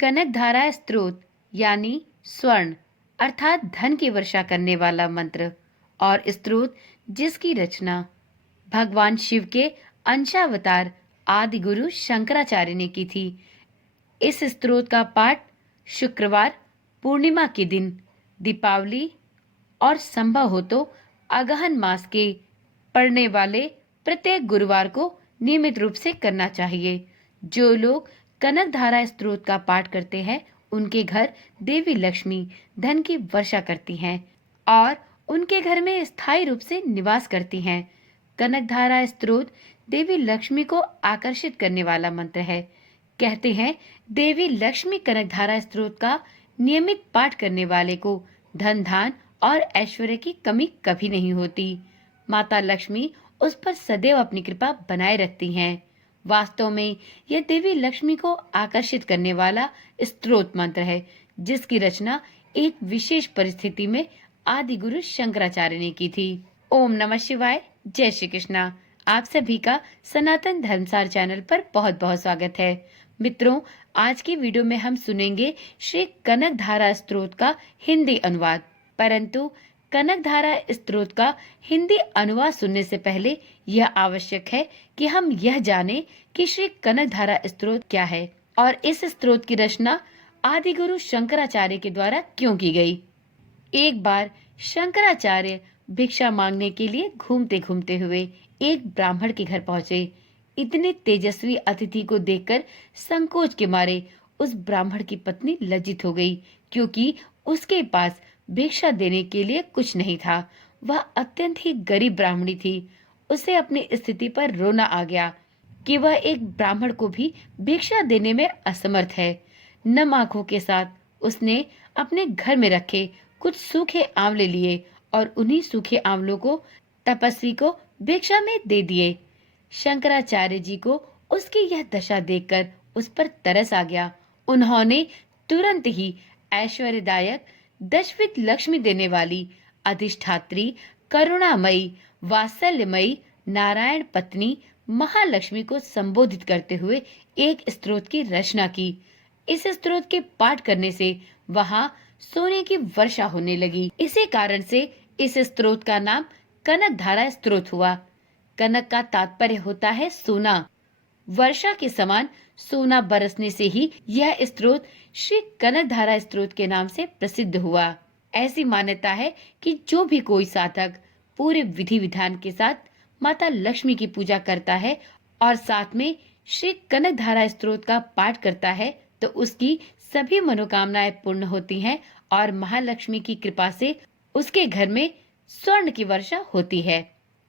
कनक धारा स्त्रोत यानी स्वर्ण अर्थात धन की वर्षा करने वाला मंत्र और स्त्रोत जिसकी रचना भगवान शिव के अंशावतार आदि गुरु शंकराचार्य ने की थी। इस स्त्रोत का पाठ शुक्रवार, पूर्णिमा के दिन, दीपावली और संभव हो तो अगहन मास के पड़ने वाले प्रत्येक गुरुवार को नियमित रूप से करना चाहिए। जो लोग कनक धारा स्त्रोत का पाठ करते हैं उनके घर देवी लक्ष्मी धन की वर्षा करती हैं और उनके घर में स्थायी रूप से निवास करती हैं। कनक धारा स्त्रोत देवी लक्ष्मी को आकर्षित करने वाला मंत्र है। कहते हैं देवी लक्ष्मी कनक धारा स्त्रोत का नियमित पाठ करने वाले को धन धान और ऐश्वर्य की कमी कभी नहीं होती। माता लक्ष्मी उस पर सदैव अपनी कृपा बनाए रखती हैं। वास्तव में यह देवी लक्ष्मी को आकर्षित करने वाला स्तोत्र मंत्र है जिसकी रचना एक विशेष परिस्थिति में आदि गुरु शंकराचार्य ने की थी। ओम नमः शिवाय। जय श्री कृष्णा। आप सभी का सनातन धर्मसार चैनल पर बहुत बहुत स्वागत है। मित्रों, आज की वीडियो में हम सुनेंगे श्री कनक धारा स्त्रोत का हिंदी अनुवाद। परंतु कनक धारा स्त्रोत का हिंदी अनुवाद सुनने से पहले यह आवश्यक है कि हम यह जानें कि श्री कनक धारा स्त्रोत क्या है और इस स्त्रोत की रचना आदि गुरु शंकराचार्य के द्वारा क्यों की गई। एक बार शंकराचार्य भिक्षा मांगने के लिए घूमते घूमते हुए एक ब्राह्मण के घर पहुंचे। इतने तेजस्वी अतिथि को देखकर संकोच के मारे उस ब्राह्मण की पत्नी लज्जित हो गई, क्योंकि उसके पास भिक्षा देने के लिए कुछ नहीं था। वह अत्यंत ही गरीब ब्राह्मणी थी। उसे अपनी स्थिति पर रोना आ गया कि वह एक ब्राह्मण को भी भिक्षा देने में असमर्थ है। नम आंखों के साथ उसने अपने घर में रखे कुछ सूखे आंवले लिए और उन्हीं सूखे आंवलों को तपस्वी को भिक्षा में दे दिए। शंकराचार्य जी को उसकी यह दशा देखकर उस पर तरस आ गया। उन्होंने तुरंत ही ऐश्वर्यदायक दशविध लक्ष्मी देने वाली अधिष्ठात्री करुणामयी वात्सल्यमयी नारायण पत्नी महालक्ष्मी को संबोधित करते हुए एक स्तोत्र की रचना की। इस स्तोत्र के पाठ करने से वहां सोने की वर्षा होने लगी। इसी कारण से इस स्तोत्र का नाम कनक धारा स्तोत्र हुआ। कनक का तात्पर्य होता है सोना। वर्षा के समान सोना बरसने से ही यह स्तोत्र श्री कनक धारा स्तोत्र के नाम से प्रसिद्ध हुआ। ऐसी मान्यता है कि जो भी कोई साधक पूरे विधि विधान के साथ माता लक्ष्मी की पूजा करता है और साथ में श्री कनक धारा स्तोत्र का पाठ करता है तो उसकी सभी मनोकामनाएं पूर्ण होती हैं और महालक्ष्मी की कृपा से उसके घर में स्वर्ण की वर्षा होती है।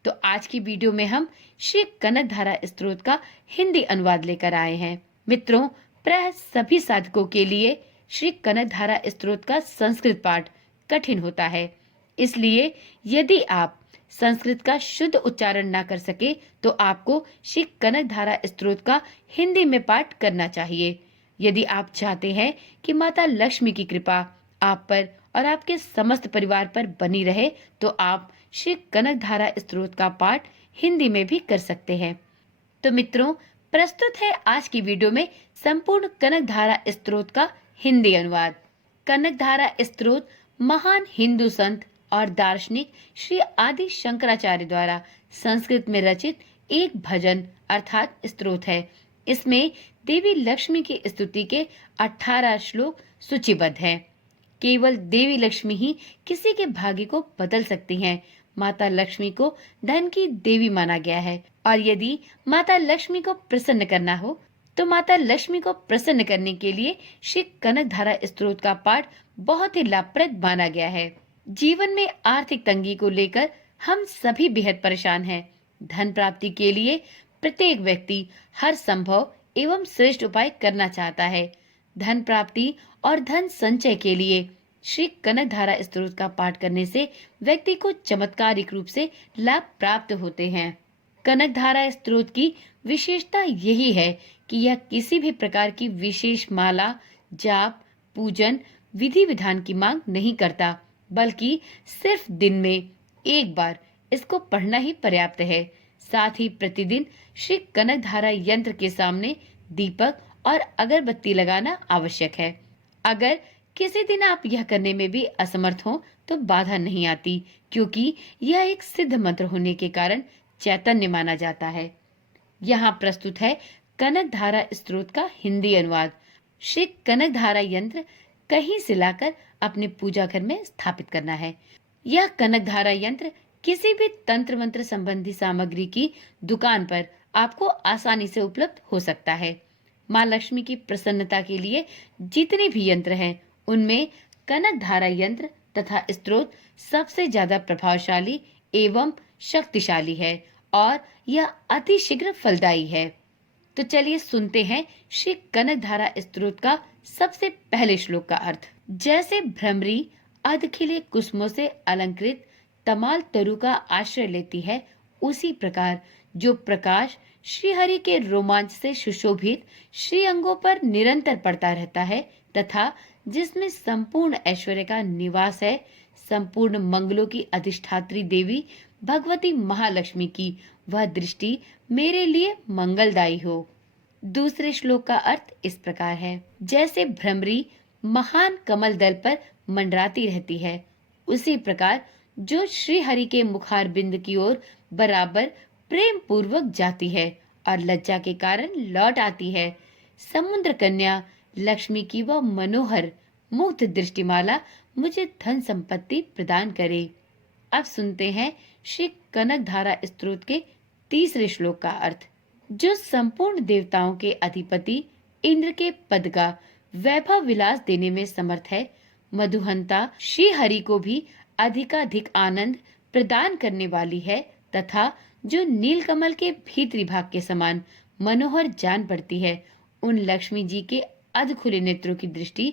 तो आज की वीडियो में हम श्री कनक धारा स्तोत्र का हिंदी अनुवाद लेकर आए हैं। मित्रों, प्राय सभी साधकों के लिए श्री कनक धारा स्तोत्र का संस्कृत पाठ कठिन होता है। इसलिए यदि आप संस्कृत का शुद्ध उच्चारण ना कर सके तो आपको श्री कनक धारा स्तोत्र का हिंदी में पाठ करना चाहिए। यदि आप चाहते हैं कि माता लक्ष्मी की कृपा आप पर और आपके समस्त परिवार पर बनी रहे तो आप श्री कनक धारा स्तोत्र का पाठ हिंदी में भी कर सकते हैं। तो मित्रों, प्रस्तुत है आज की वीडियो में संपूर्ण कनक धारा स्तोत्र का हिंदी अनुवाद। कनक धारा स्तोत्र महान हिंदू संत और दार्शनिक श्री आदि शंकराचार्य द्वारा संस्कृत में रचित एक भजन अर्थात स्तोत्र है। इसमें देवी लक्ष्मी की स्तुति के 18 श्लोक सूचीबद्ध हैं। केवल देवी लक्ष्मी ही किसी के भाग्य को बदल सकती हैं। माता लक्ष्मी को धन की देवी माना गया है और यदि माता लक्ष्मी को प्रसन्न करना हो तो माता लक्ष्मी को प्रसन्न करने के लिए श्री कनक धारा स्तोत्र का पाठ बहुत ही लाभप्रद माना गया है। जीवन में आर्थिक तंगी को लेकर हम सभी बेहद परेशान हैं। धन प्राप्ति के लिए प्रत्येक व्यक्ति हर संभव एवं श्रेष्ठ उपाय करना चाहता है। धन प्राप्ति और धन संचय के लिए श्री कनक धारा स्तोत्र का पाठ करने से व्यक्ति को चमत्कारिक रूप से लाभ प्राप्त होते हैं। कनक धारा स्तोत्र की विशेषता यही है कि यह किसी भी प्रकार की विशेष माला, जाप, पूजन, विधि विधान की मांग नहीं करता, बल्कि सिर्फ दिन में एक बार इसको पढ़ना ही पर्याप्त है। साथ ही प्रतिदिन श्री कनक धारा यंत्र के सामने दीपक और अगरबत्ती लगाना आवश्यक है। अगर किसी दिन आप यह करने में भी असमर्थ हो तो बाधा नहीं आती, क्योंकि यह एक सिद्ध मंत्र होने के कारण चैतन्य माना जाता है। यहाँ प्रस्तुत है कनक धारा स्तोत्र का हिंदी अनुवाद। श्री कनक धारा यंत्र कहीं से लाकर अपने पूजा घर में स्थापित करना है। यह कनक धारा यंत्र किसी भी तंत्र मंत्र संबंधी सामग्री की दुकान पर आपको आसानी से उपलब्ध हो सकता है। माँ लक्ष्मी की प्रसन्नता के लिए जितने भी यंत्र हैं, उनमें कनक धारा यंत्र तथा स्तोत्र सबसे ज्यादा प्रभावशाली एवं शक्तिशाली है और यह अति शीघ्र फलदायी है। तो चलिए सुनते हैं श्री कनक धारा स्तोत्र का सबसे पहले श्लोक का अर्थ। जैसे भ्रमरी अधखिले कुसुमों से अलंकृत तमाल तरु का आश्रय लेती है, उसी प्रकार जो प्रकाश श्री हरि के रोमांच से सुशोभित श्री अंगों पर निरंतर पड़ता रहता है तथा जिसमें संपूर्ण ऐश्वर्य का निवास है, संपूर्ण मंगलों की अधिष्ठात्री देवी भगवती महालक्ष्मी की वह दृष्टि मेरे लिए मंगलदायी हो। दूसरे श्लोक का अर्थ इस प्रकार है। जैसे भ्रमरी महान कमल दल पर मंडराती रहती है, उसी प्रकार जो श्री हरि के मुखार बिंद की ओर बराबर प्रेम पूर्वक जाती है और लज्जा के कारण लौट आती है, समुद्र कन्या लक्ष्मी की वह मनोहर मुग्ध दृष्टिमाला मुझे धन संपत्ति प्रदान करे। अब सुनते हैं श्री कनक धारा स्तोत्र के तीसरे श्लोक का अर्थ। जो संपूर्ण देवताओं के अधिपति इंद्र के पद का वैभव विलास देने में समर्थ है, मधुहंता श्री हरि को भी अधिकाधिक आनंद प्रदान करने वाली है तथा जो नीलकमल के भीतरी भाग के समान मनोहर जान पड़ती है, उन लक्ष्मी जी के अध खुले नेत्रों की दृष्टि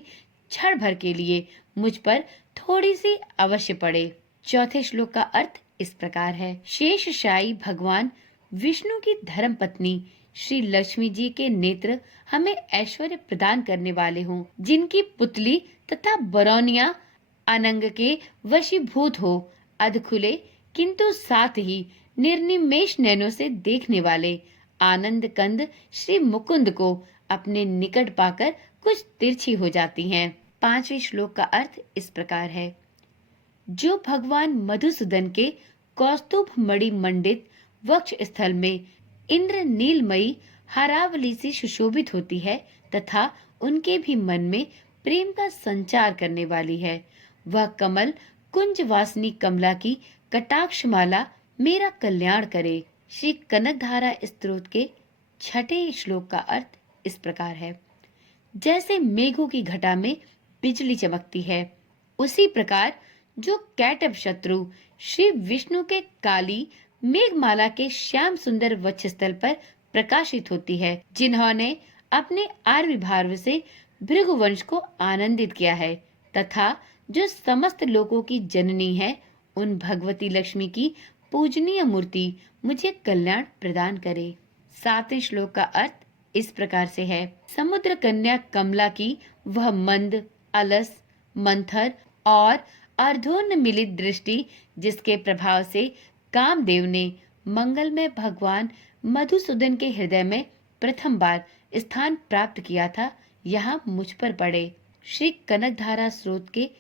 क्षण भर के लिए मुझ पर थोड़ी सी अवश्य पड़े। चौथे श्लोक का अर्थ इस प्रकार है। शेषशायी भगवान विष्णु की धर्म पत्नी श्री लक्ष्मी जी के नेत्र हमें ऐश्वर्य प्रदान करने वाले हों, जिनकी पुतली तथा बरौनिया अनंग के वशीभूत हो, अधखुले किंतु साथ ही निर्निमेष नैनों से देखने वाले आनंद कंद श्री मुकुंद को अपने निकट पाकर कुछ तिरछी हो जाती हैं। पांचवें श्लोक का अर्थ इस प्रकार है। जो भगवान मधुसूदन के कौस्तुभ मणि मंडित वक्ष स्थल में इंद्र नीलमयी हरावली से सुशोभित होती है तथा उनके भी मन में प्रेम का संचार करने वाली है, वह कमल कुंज वासनी कमला की कटाक्षमाला मेरा कल्याण करे। श्री कनक धारा स्तोत्र के छठे श्लोक का अर्थ इस प्रकार है। जैसे मेघों की घटा में बिजली चमकती है, उसी प्रकार जो कैटभ शत्रु श्री विष्णु के काली मेघमाला के श्याम सुंदर वक्षस्थल पर प्रकाशित होती है, जिन्होंने अपने आर्विभार्व से भृगुवंश को आनंदित किया है तथा जो समस्त लोकों की जननी है, उन भगवती लक्ष्मी की पूजनीय मूर्ति मुझे कल्याण प्रदान करे। सातवें श्लोक का अर्थ इस प्रकार से है। समुद्र कन्या कमला की वह मंद, अलस, मंथर और अर्धोन्मिलित दृष्टि, जिसके प्रभाव से कामदेव ने मंगलमय भगवान मधुसूदन के हृदय में प्रथम बार स्थान प्राप्त किया था, यहाँ मुझ पर पड़े। श्री कनक धारा स्तोत्र के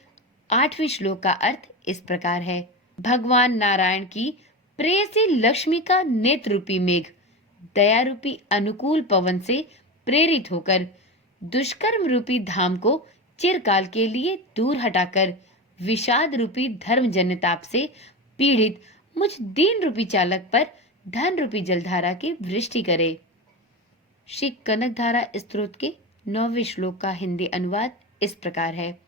आठवें श्लोक का अर्थ इस प्रकार है। भगवान नारायण की प्रेयसी लक्ष्मी का नेत्र रूपी मेघ दया रूपी अनुकूल पवन से प्रेरित होकर दुष्कर्म रूपी धाम को चिरकाल के लिए दूर हटाकर विषाद रूपी धर्मजन्य ताप से पीड़ित मुझ दीन रूपी चालक पर धन रूपी जलधारा की वृष्टि करे। श्री कनक धारा स्तोत्र के 9वें श्लोक का हिंदी अनुवाद इस प्रकार है।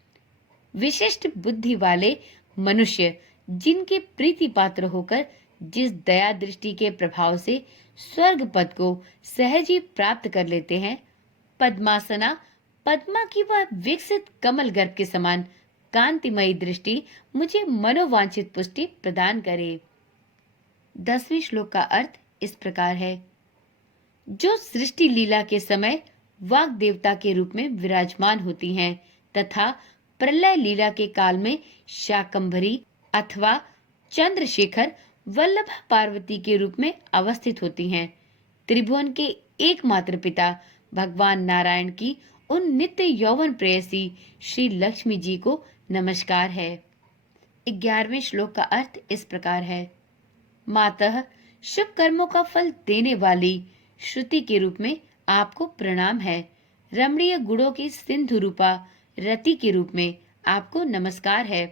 विशिष्ट बुद्धि वाले मनुष्य जिनके प्रीति पात्र होकर जिस दया दृष्टि के प्रभाव से स्वर्ग पद को सहज ही प्राप्त कर लेते हैं, पद्मासना पद्मा की वह विकसित कमल गर्भ के समान कांतिमयी दृष्टि मुझे मनोवांछित पुष्टि प्रदान करे। 10वें श्लोक का अर्थ इस प्रकार है। जो सृष्टि लीला के समय वाग देवता के रूप में विराजमान होती हैं तथा प्रलय लीला के काल में शाकंभरी अथवा चंद्रशेखर वल्लभ पार्वती के रूप में अवस्थित होती हैं। त्रिभुवन के एकमात्र पिता भगवान नारायण की उन नित्य यौवन प्रेयसी श्री लक्ष्मी जी को नमस्कार है। 11वें श्लोक का अर्थ इस प्रकार है। मातः शुभ कर्मों का फल देने वाली श्रुति के रूप में आपको प्रणाम है। रमणीय गुणों की सिंधु रूपा रति के रूप में आपको नमस्कार है।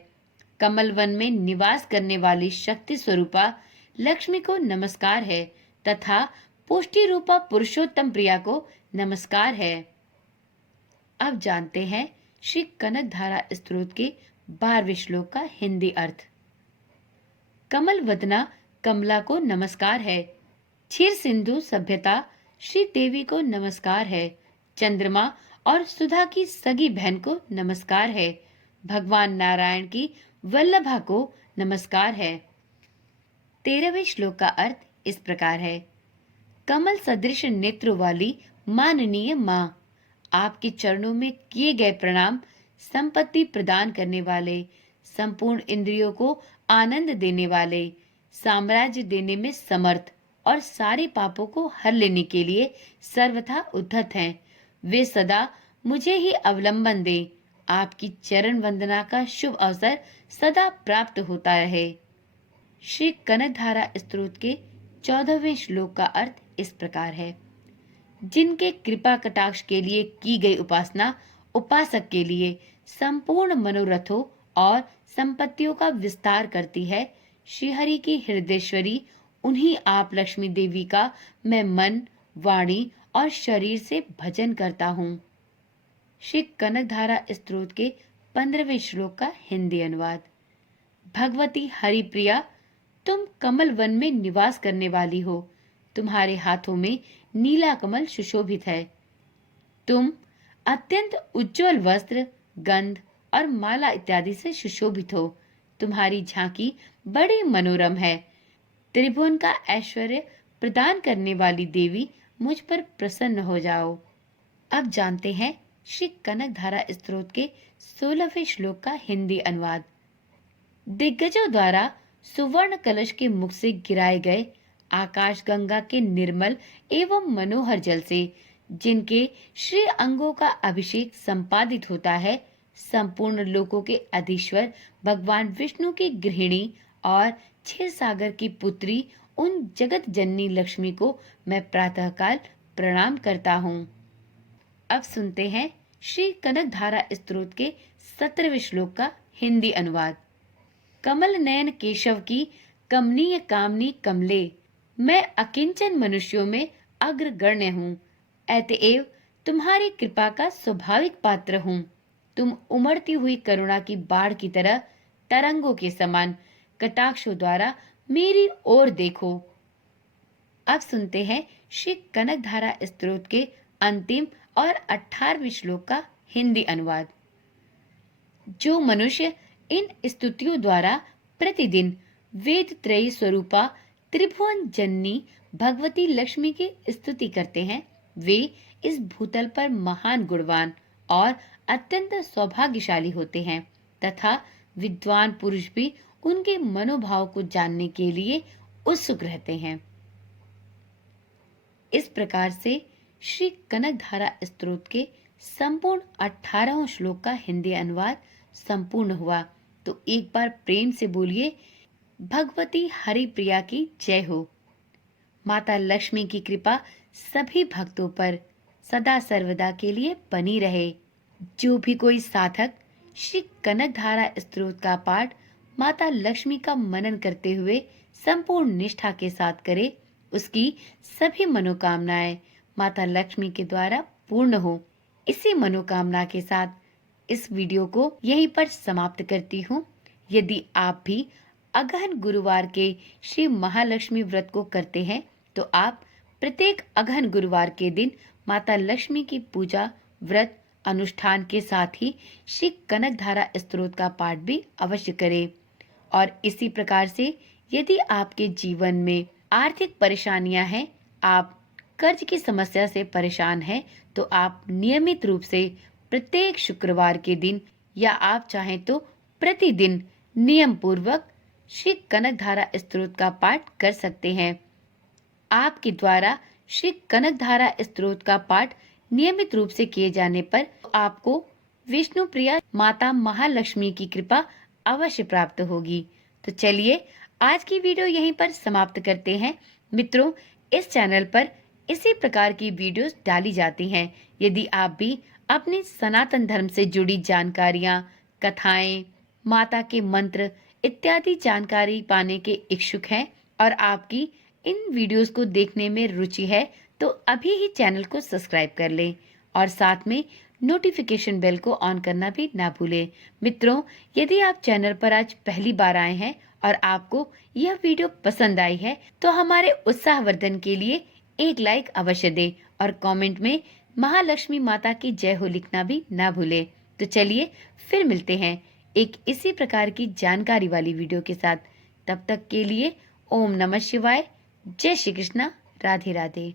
कमल वन में निवास करने वाली शक्ति स्वरूपा लक्ष्मी को नमस्कार है तथा पुष्टि रूपा पुरुषोत्तम प्रिया को नमस्कार है। अब जानते हैं श्री कनक धारा स्तोत्र के 12वें श्लोक का हिंदी अर्थ। कमल वदना कमला को नमस्कार है। क्षीर सिंधु सभ्यता श्री देवी को नमस्कार है। चंद्रमा और सुधा की सगी बहन को नमस्कार है। भगवान नारायण की वल्लभा को नमस्कार है। 13वें श्लोक का अर्थ इस प्रकार है। कमल सदृश नेत्रों वाली माननीय माँ, आपके चरणों में किए गए प्रणाम संपत्ति प्रदान करने वाले, संपूर्ण इंद्रियों को आनंद देने वाले, साम्राज्य देने में समर्थ और सारे पापों को हर लेने के लिए सर्वथा उद्धत हैं। वे सदा मुझे ही अवलंबन दें। आपकी चरण वंदना का शुभ अवसर सदा प्राप्त होता रहे। श्री कनकधारा स्तोत्र के 14वें श्लोक का अर्थ इस प्रकार है। जिनके कृपा कटाक्ष के लिए की गई उपासना उपासक के लिए संपूर्ण मनोरथों और संपत्तियों का विस्तार करती है, श्रीहरि की हृदयेश्वरी उन्हीं आप लक्ष्मी देवी का मैं मन, वाणी और शरीर से भजन करता हूँ। श्री कनकधारा स्तोत्र के 15वें श्लोक का हिंदी अनुवाद। भगवती हरिप्रिया, तुम कमल वन में निवास करने वाली हो। तुम्हारे हाथों में नीला कमल सुशोभित है। तुम अत्यंत उज्जवल वस्त्र, गंध और माला इत्यादि से सुशोभित हो। तुम्हारी झांकी बड़ी मनोरम है। त्रिभुवन का ऐश्वर्य प्रदान करने वाली देवी, मुझ पर प्रसन्न हो जाओ। अब जानते हैं श्री कनकधारा स्तोत्र के 16वें श्लोक का हिंदी अनुवाद। दिग्गजों द्वारा सुवर्ण कलश के मुख से गिराए गए आकाश गंगा के निर्मल एवं मनोहर जल से जिनके श्री अंगों का अभिषेक संपादित होता है, संपूर्ण लोकों के अधीश्वर भगवान विष्णु की गृहिणी और क्षीर सागर की पुत्री उन जगत जननी लक्ष्मी को मैं प्रातःकाल प्रणाम करता हूँ। अब सुनते हैं श्री कनकधारा स्तोत्र के 17वें श्लोक का हिंदी अनुवाद। कमल नयन केशव की कमनीय कामनी कमले, मैं अकिंचन मनुष्यों में अग्रगण्य हूँ। अतएव तुम्हारी कृपा का स्वाभाविक पात्र हूँ। तुम उमड़ती हुई करुणा की बाढ़ की तरह तरंगों के समान कटाक्षों द्वारा मेरी ओर देखो। अब सुनते हैं श्री कनकधारा स्तोत्र के अंतिम और 18वें श्लोक का हिंदी अनुवाद। जो मनुष्य इन स्तुतियों द्वारा प्रतिदिन वेद त्रयी स्वरूपा त्रिभुवन जननी भगवती लक्ष्मी की स्तुति करते हैं, वे इस भूतल पर महान गुणवान और अत्यंत सौभाग्यशाली होते हैं तथा विद्वान पुरुष भी उनके मनोभाव को जानने के लिए उत्सुक रहते हैं। इस प्रकार से श्री कनकधारा स्तोत्र के संपूर्ण 18वें श्लोक का हिंदी अनुवाद संपूर्ण हुआ। तो एक बार प्रेम से बोलिए, भगवती हरिप्रिया की जय हो। माता लक्ष्मी की कृपा सभी भक्तों पर सदा सर्वदा के लिए बनी रहे। जो भी कोई साधक श्री कनकधारा स्तोत्र का पाठ माता लक्ष्मी का मनन करते हुए संपूर्ण निष्ठा के साथ करे, उसकी सभी मनोकामनाएं माता लक्ष्मी के द्वारा पूर्ण हो। इसी मनोकामना के साथ इस वीडियो को यहीं पर समाप्त करती हूँ। यदि आप भी अगहन गुरुवार के श्री महालक्ष्मी व्रत को करते हैं तो आप प्रत्येक अगहन गुरुवार के दिन माता लक्ष्मी की पूजा, व्रत, अनुष्ठान के साथ ही श्री कनकधारा स्तोत्र का पाठ भी अवश्य करें। और इसी प्रकार से यदि आपके जीवन में आर्थिक परेशानियां हैं, आप कर्ज की समस्या से परेशान हैं, तो आप नियमित रूप से प्रत्येक शुक्रवार के दिन या आप चाहें तो प्रतिदिन नियम पूर्वक श्री कनकधारा स्तोत्र का पाठ कर सकते हैं। आपके द्वारा श्री कनकधारा स्तोत्र का पाठ नियमित रूप से किए जाने पर आपको विष्णु प्रिया माता महालक्ष्मी की कृपा अवश्य प्राप्त होगी। तो चलिए आज की वीडियो यहीं पर समाप्त करते हैं। मित्रों, इस चैनल पर इसी प्रकार की वीडियोस डाली जाती हैं। यदि आप भी अपने सनातन धर्म से जुड़ी जानकारियां, कथाएं, माता के मंत्र इत्यादि जानकारी पाने के इच्छुक हैं और आपकी इन वीडियोस को देखने में रुचि है, तो अभी ही चैनल को सब्सक्राइब कर लें और साथ में नोटिफिकेशन बेल को ऑन करना भी ना भूलें। मित्रों, यदि आप चैनल पर आज पहली बार आए हैं और आपको यह वीडियो पसंद आई है, तो हमारे उत्साहवर्धन के लिए एक लाइक अवश्य दें और कमेंट में महालक्ष्मी माता की जय हो लिखना भी ना भूलें। तो चलिए फिर मिलते हैं एक इसी प्रकार की जानकारी वाली वीडियो के साथ। तब तक के लिए ओम नमः शिवाय, जय श्री कृष्णा, राधे राधे।